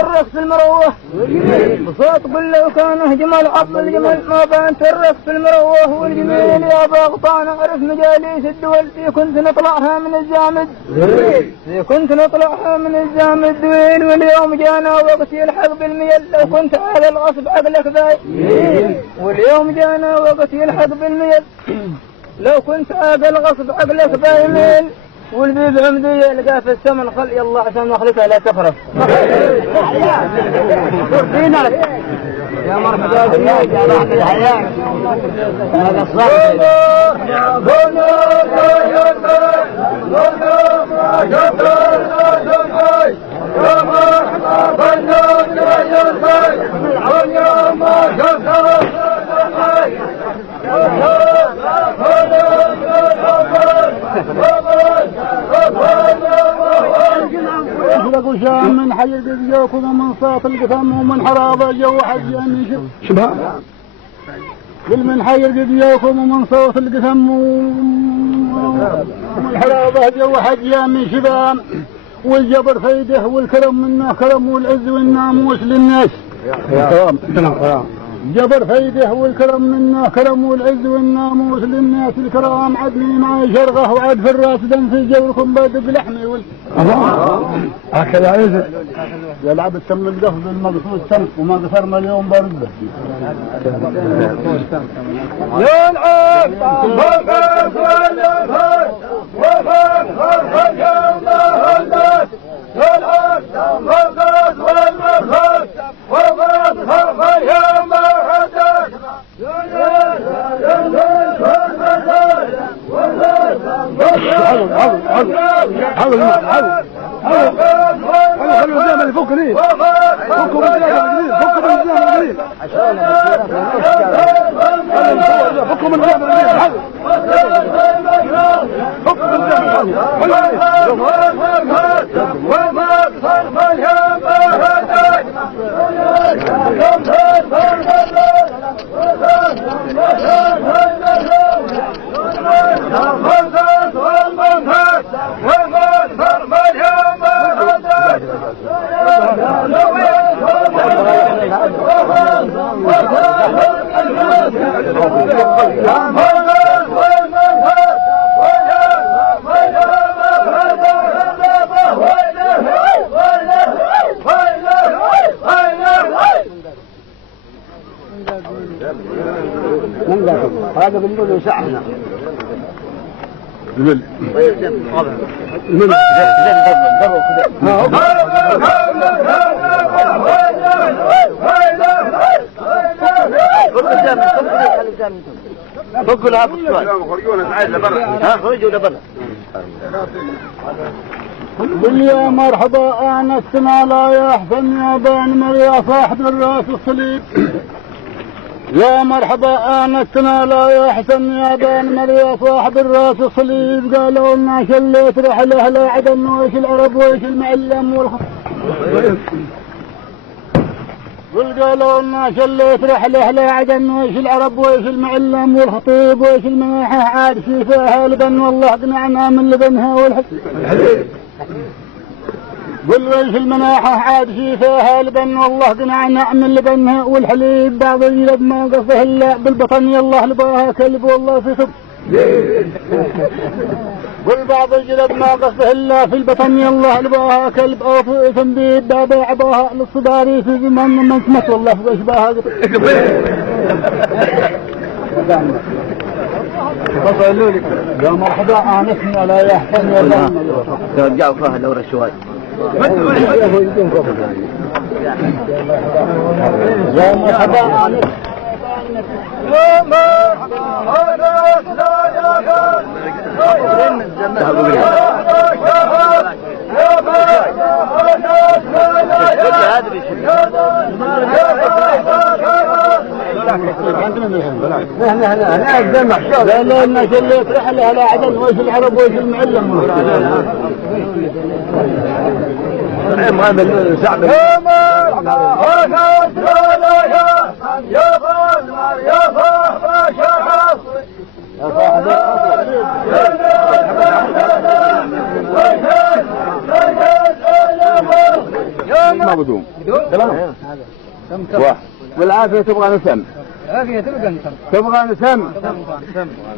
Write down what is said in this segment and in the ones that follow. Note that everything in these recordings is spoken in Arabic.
الرقص المروه بصوت قل لو كان جمال عظم الجمل ما بانت الرقص المروه والجميل يا باغطان اعرف مجاليس الدول في كنت نطلعها من الجامد وين واليوم جانا وقت يلحق بالميل لو كنت هذا الغصب عقلك باي واليوم جانا وقت يلحق بالميل لو كنت هذا الغصب عقلك بايميل والبيب عمدية لقاه في السمن خل يلا عشان مخلتها لا تخرف يا مرحبا بالله يا راحة الحياة هذا الصبر لقوا شام من حي الجوكم ومن صوت القثم ومن حراب الجو حجي من شبه كل من حي الجوكم ومن صوت القثم ومن حراب الجو حجي من شباب والجبر فيده والكرم منه كرم والعز والناموس للناس جبر فيده والكرم منه كرم والعز والناموس للناس الكرام عدني ما يشرغه وعد في الراس دم في جوركم بدق لحمي هكذا عايز يلعب التم القفز المقصود سم وما قصرنا اليوم برده يلعب وفاق والنفاق وفاق خرخ يوم هدات يلعب وفاق والنفاق وفاق خرخ يوم هدات خلوا الزمن يفك ليه فكوا بالزمن الجديد فكوا من الزمن الجديد فكوا من هذا بنقول يساعدنا فكوا لها بالسؤال خرجوا لبرا قل يا مرحبا أنا السماء لا يحزن يا بان يا صاحب الراس الصليب يا مرحبا أنا السماء لا يحزن يا بان يا صاحب الراس الصليب قالوا لنا شليت رحله لا عدن ويش العرب ويش المعلم قل قالوا لنا شليت رحله لا عدن ويش العرب ويش المعلم والخطيب ويش المناحة عاد شيفاها لبن والله قنعنا من لبنها والحليب قل ويش المناحة عاد شيفاها لبن والله قنعنا من لبنها والحليب بعض الجلب ما قصه الا بالبطن يالله لباها كلب والله في صب قل بعض الجلب ما قصه الا في البطن يالله لباها كلب او في ثنبيب بابا عباها للصداري في زمان من سمت والله في اشباها يا مرحبا انا اسمي لا يحسن ولا ترجعوا فيها دورة شوي يا مرحبا انا لا الناس اللي رحلها لا عدن ويش العرب ويش المعلم يا مقدوم تمام. والعافية تبغى نسم. تبغى نسم.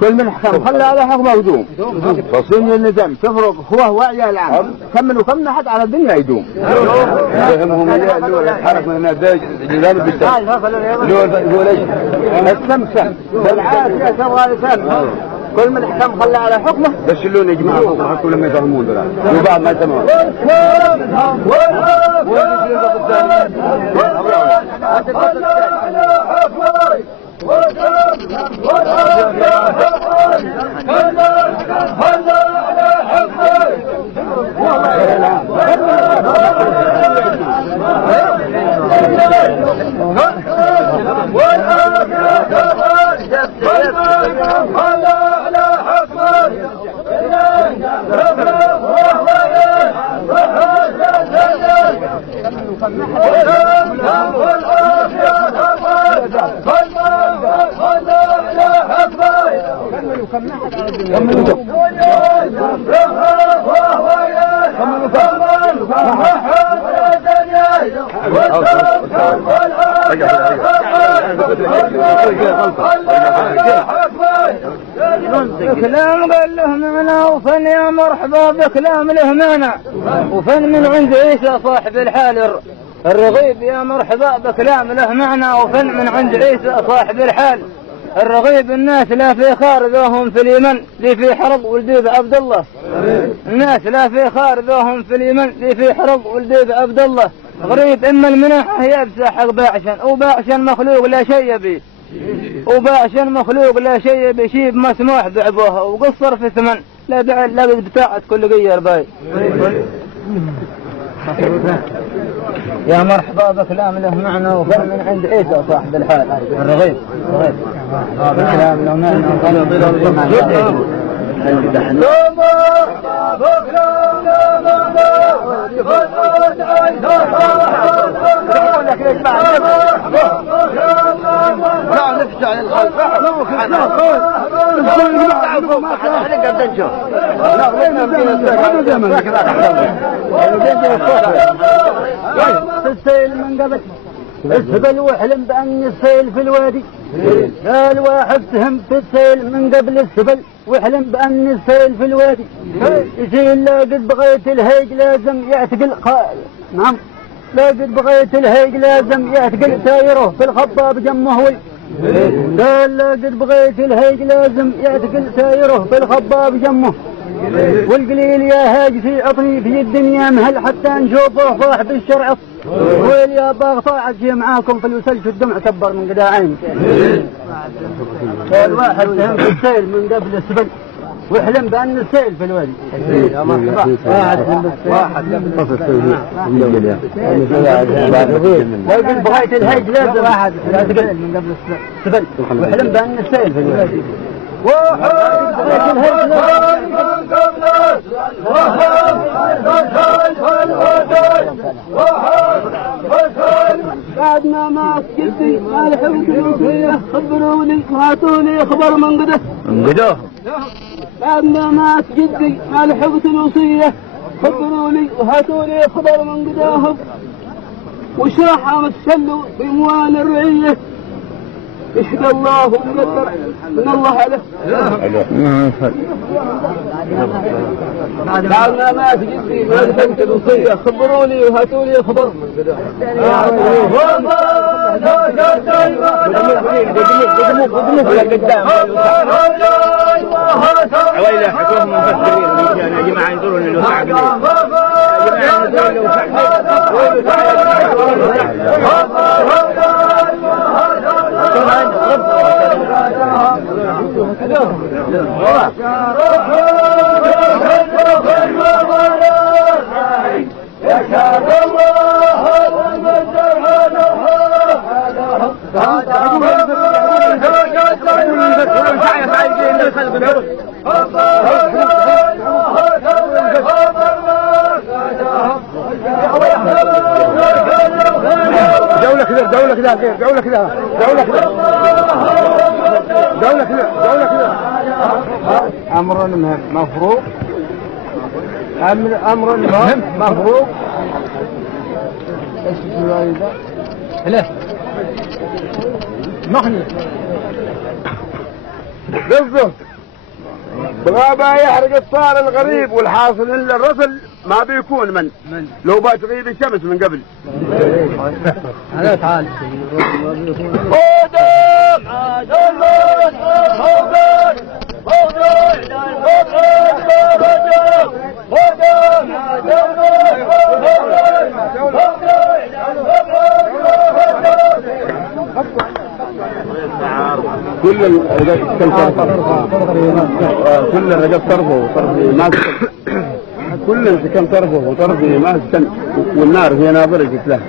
كل من حكم خلى على حق مقدوم. تصين الندم تفرق هو وعي العام. كم نحط على الدنيا يدوم. هم الحركة من الناس جلال بالسم. يقول ايش؟ السم سم. والعافية تبغى نسم. كل من حكم خلى على حكمه بس اللون يا جماعه كل ما يفهمون دول وبعد ما يسمعون كلام قال له معنا وفن يا مرحبا بكلام له معنا وفن من عند عيسى صاحب الحال الرغيب يا مرحبا بكلام له معنا وفن من عند عيسى صاحب الحال الرغيب الناس لا في خار ذوهم في اليمن ذي في حرب ولدي عبد الله الناس لا في خار ذوهم في اليمن ذي في حرب ولدي عبد الله غريب اما المناحة يبسى حق باعشا وباعشا مخلوق لا شيء بيه وباعشا مخلوق لا شيء بشيب مسموح بعبوها وقصر في ثمن لا دع لا بتاعت كل غير باي يا مرحبا بكلام له معنى وفن من عند عيسى صاحب الحال الرغيب بكلام له معنى وفن من عند عيسى السيل من قبل السبل وحلم بأن السيل في الوادي قال واحد سهم في السيل من قبل السبل وحلم بأن السيل في الوادي يسيل لا قد بغيت الهيج لازم يعتقل نعم لا قد بغيت الهيج لازم يعتقل سايره في الخطاب جمه قال لا قد بغيت الهيج لازم يعتقل سايره في الخطاب جمه والقليل يا هاج في عطني في الدنيا مهل حتى نشوفه صاحب الشرع ويل يا باغ طاعت شي معاكم في الوسلش الدمع كبر من قداعين قال واحد سهم في السيل من قبل السبل واحلم بأن السيل في الوادي يا مرحبا واحد لكن بغاية الهيج لازم واحد يعتقل من قبل السبل واحلم بأن السيل في الوادي بعد ما مات جدي ما لحقت الوصية خبروني وهاتوني خبر من قده بعد ما مات جدي ما لحقت الوصية خبروني وهاتوني خبر من قداهم وش راح امثلوا باموال الرعية يشهد الله ومقدر من الله عليه بعد ما مات جدي ما لحقت الوصية خبروني وهاتوني خبر عويلة حكوهم مفسرين يا جماعة ينظروا للوسع دولة كذا دولة كذا دولة كذا دولة كذا دولة كذا دولة كذا أمر مفروض أمر مفروض لا محني بالضبط بغابة يحرق الصال الغريب والحاصل ان الرسل ما بيكون من لو بتغيب الشمس من قبل. هذا تعال كل الرجال طرفه وطرفه ما كل كم طرفه وطرفه ما والنار هي ناظرة له.